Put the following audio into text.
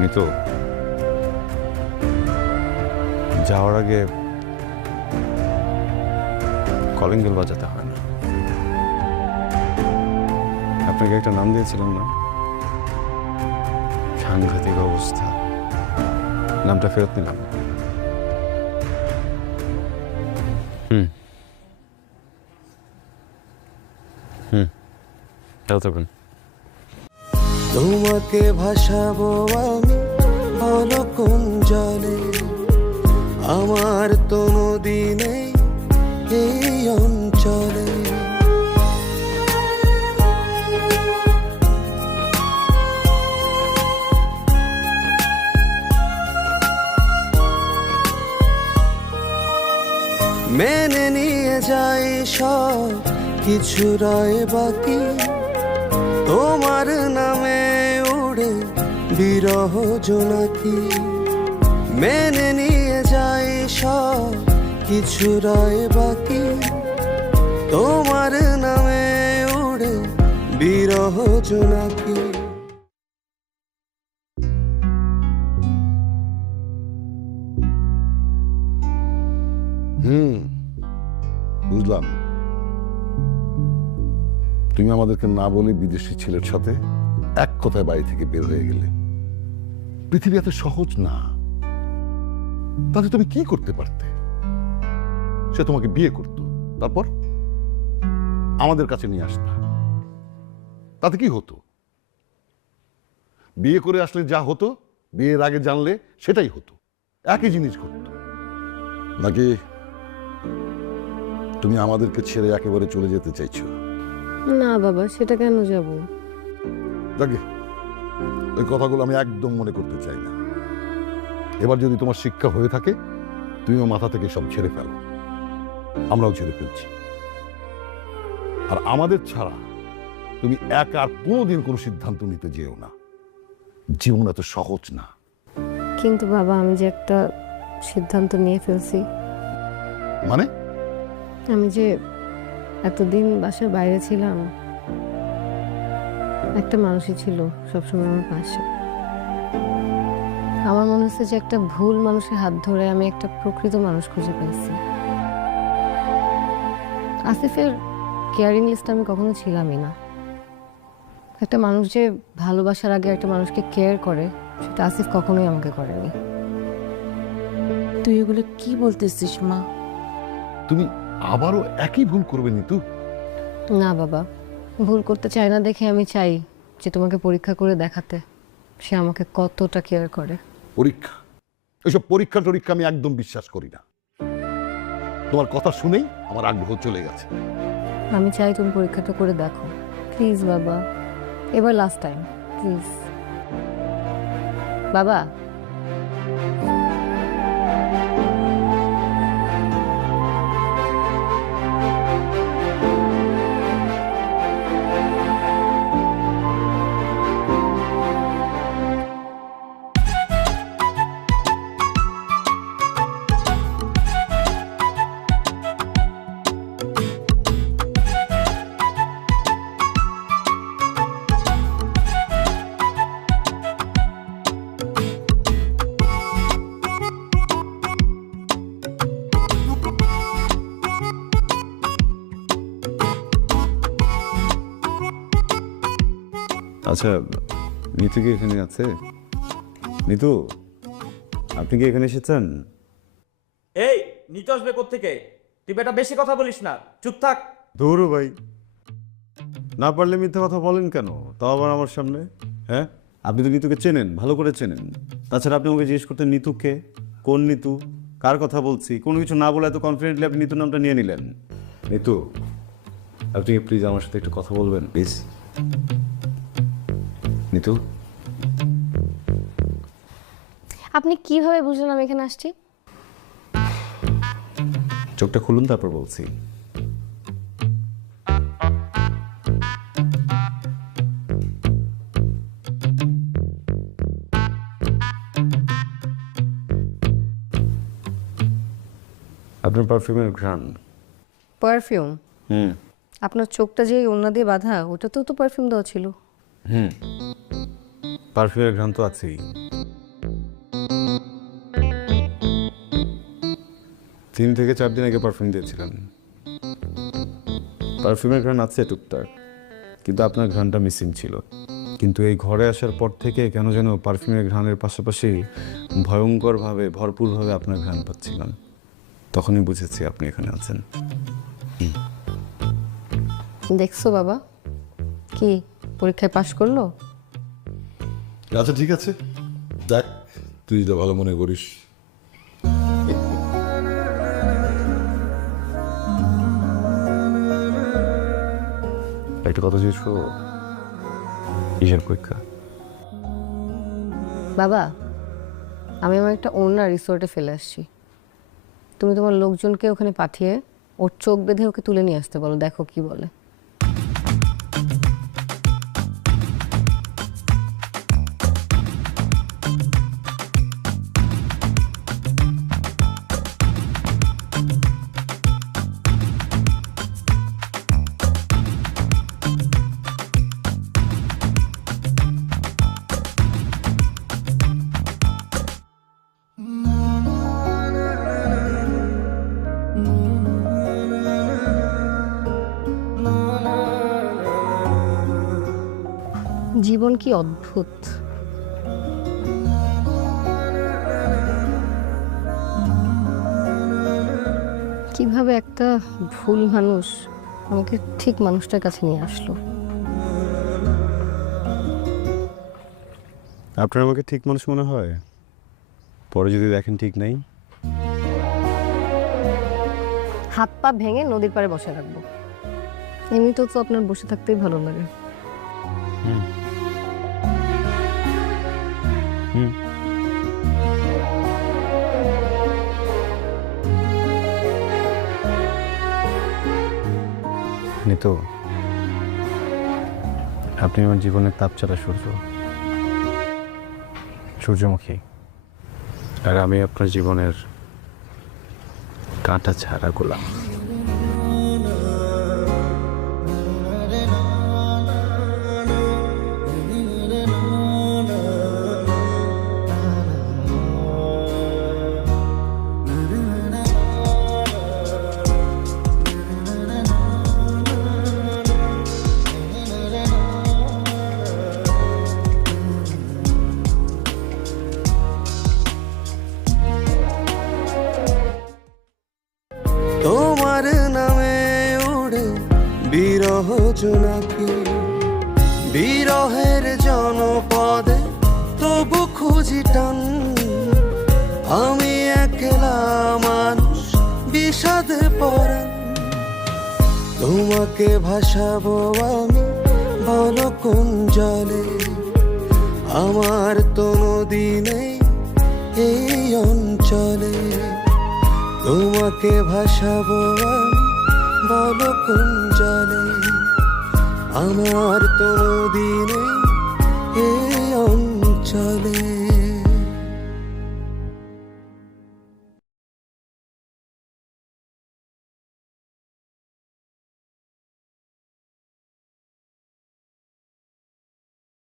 নিতু, যাওয়ার আগে calling bell বাজাতে হয় না। আপনাকে একটা নাম দিয়েছিলাম না? সাংঘাতিক অবস্থা, নামটা ফেরত নিলাম। ভালো থাকবেন। তোমাকে ভাসাবো আমি অলকন জলে, আমার তো নদী নেই এই অঞ্চলে। মেনে নিয়ে যাই সব কিছু রয় বাকি, তোমার নামে উড়ে বিরহ জোনাকি। মেনে নিয়ে যাই সব কিছু রয় বাকি, তোমার নামে উড়ে বিরহ জোনাকি। বুঝলাম, তুমি আমাদেরকে না বলে বিদেশি ছেলের সাথে এক কথায় বাড়ি থেকে বের হয়ে গেলে। পৃথিবী এত সহজ না। তাতে তুমি কি করতে পারতে? সে তোমাকে বিয়ে করত, তারপর আমাদের কাছে নিয়ে আসতা। তাতে কি হতো? বিয়ে করে আসলে যা হতো, বিয়ের আগে জানলে সেটাই হতো, একই জিনিস ঘটত। নাকি তুমি আমাদেরকে ছেড়ে একেবারে চলে যেতে চাইছো? না বাবা, সেটা কেন যাব? দেখে, ওই কথাগুলো আমি একদম মনে করতে চাই না। এবার যদি তোমার শিক্ষা হয়ে থাকে, তুমিও মাথা থেকে সব ছেড়ে ফেলো, আমরাও ছেড়ে ফেলছি। আর আমাদের ছাড়া তুমি একা আর কোনোদিন কোনো সিদ্ধান্ত নিতে যেও না। জীবন এত সহজ না। কিন্তু বাবা, আমি যে একটা সিদ্ধান্ত নিয়ে ফেলছি। মানে? আমি যে এতদিন বাসার বাইরে ছিলাম, একটা মানুষই ছিল সবসময় আমার পাশে। আমার মনে হচ্ছে যে একটা ভুল মানুষের হাত ধরে আমি একটা প্রকৃত মানুষ খুঁজে পেয়েছি। আসিফের কেয়ারিং লিস্টে আমি কখনো ছিলামই না। একটা মানুষ যে ভালোবাসার আগে একটা মানুষকে কেয়ার করে, সেটা আসিফ কখনোই আমাকে করেনি। তুই এগুলো কি বলতেছিস মা? তুমি আবারও একই ভুল করবে নিতু। না বাবা, ভুল করতে চাই না দেখে আমি চাই যে তোমাকে পরীক্ষা করে দেখাতে সে আমাকে কতটা কেয়ার করে। পরীক্ষা? এসব পরীক্ষা টরীক্ষা আমি একদম বিশ্বাস করি না। তোমার কথা শুনেই আমার আগ্রহ চলে গেছে। আমি চাই তুমি পরীক্ষাটা করে দেখো, প্লিজ বাবা, এবার লাস্ট টাইম, প্লিজ বাবা। আচ্ছা, নিতু কি এখানে আছে? নিতু, আপনি কি এখানে এসেছেন? এই নিচে আসবে কোত্থেকে? তুই বেটা বেশি কথা বলিস না, চুপ থাক। দৌড়ো ভাই, না পারলে মিথ্যা কথা বলেন কেন, তাও আবার আমার সামনে? হ্যাঁ, আপনি তো নিতুকে চেনেন, ভালো করে চেনেন। তাছাড়া আপনি আমাকে জিজ্ঞেস করতেন নিতুকে, কোন নিতু, কার কথা বলছি, কোনো কিছু না বলে এত কনফিডেন্টলি আপনি নিতুর নামটা নিয়ে নিলেন। নিতু, আপনি প্লিজ আমার সাথে একটু কথা বলবেন প্লিজ। নিতু, আপনি কিভাবে বুঝলেন আমি এখানে আসছি? চোখটা খুলুন, তারপর বলছি। আপনার পারফিউমের ঘ্রাণ। পারফিউম? আপনার চোখটা যে ওড়না দিয়ে বাঁধা, ওটাতেও তো পারফিউম দেওয়া ছিল। পারফিউমের ঘ্রাণ তো আছেই, 3 থেকে 4 দিন আগে পারফিউম দিয়েছিলেন। পারফিউমের ঘ্রাণ আছে টুকটাক, কিন্তু আপনার ঘ্রাণটা মিসিং ছিল। কিন্তু এই ঘরে আসার পর থেকে কেন যেন পারফিউমের ঘ্রাণের পাশাপাশি ভয়ঙ্করভাবে ভরপুরভাবে আপনার ঘ্রাণ পাচ্ছিলাম। তখনই বুঝেছি আপনি এখানে আছেন। দেখছো বাবা, কি পরীক্ষায় পাশ করলো? আচ্ছা ঠিক আছে, দেখ তুই যেটা ভালো মনে করিস। একটা কথা জিজ্ঞেস করবো, কিসের পরীক্ষা? বাবা, আমি আমার একটা ওনার রিসোর্টে ফেলে আসছি। তুমি তোমার লোকজনকে ওখানে পাঠিয়ে ওর চোখ বেঁধে ওকে তুলে নিয়ে আসতে বলো, দেখো কি বলে। জীবন কি অদ্ভুত। কিভাবে একটা ভুল মানুষ আমাকে ঠিক মানুষটার কাছে নিয়ে আসলো। আপনার আমাকে ঠিক মানুষ মনে হয়? পরে যদি দেখেন ঠিক নাই, হাত পা ভেঙে নদীর পাড়ে বসে রাখবো। এমনিতেও তো আপনার বসে থাকতেই ভালো লাগে। নিতু, আপনি আমার জীবনের তাপচালা সূর্য, সূর্যমুখী, আর আমি আপনার জীবনের কাঁটা ছাড়া গোলাম। তোমার নামে উড়ে বিরহ জোনাকি, বিরহের জনপদে তবু খুঁজি টান। আমি একলা মানুষ বিষাদে পড়া, তোমাকে ভাসাবো আমি বলো কোন জলে। আমার তো নদী নেই এই অঞ্চলে, তোমাকে ভাসাবো আমি বলো কোন জলে। আমার তো নদী নেই এই অঞ্চলে।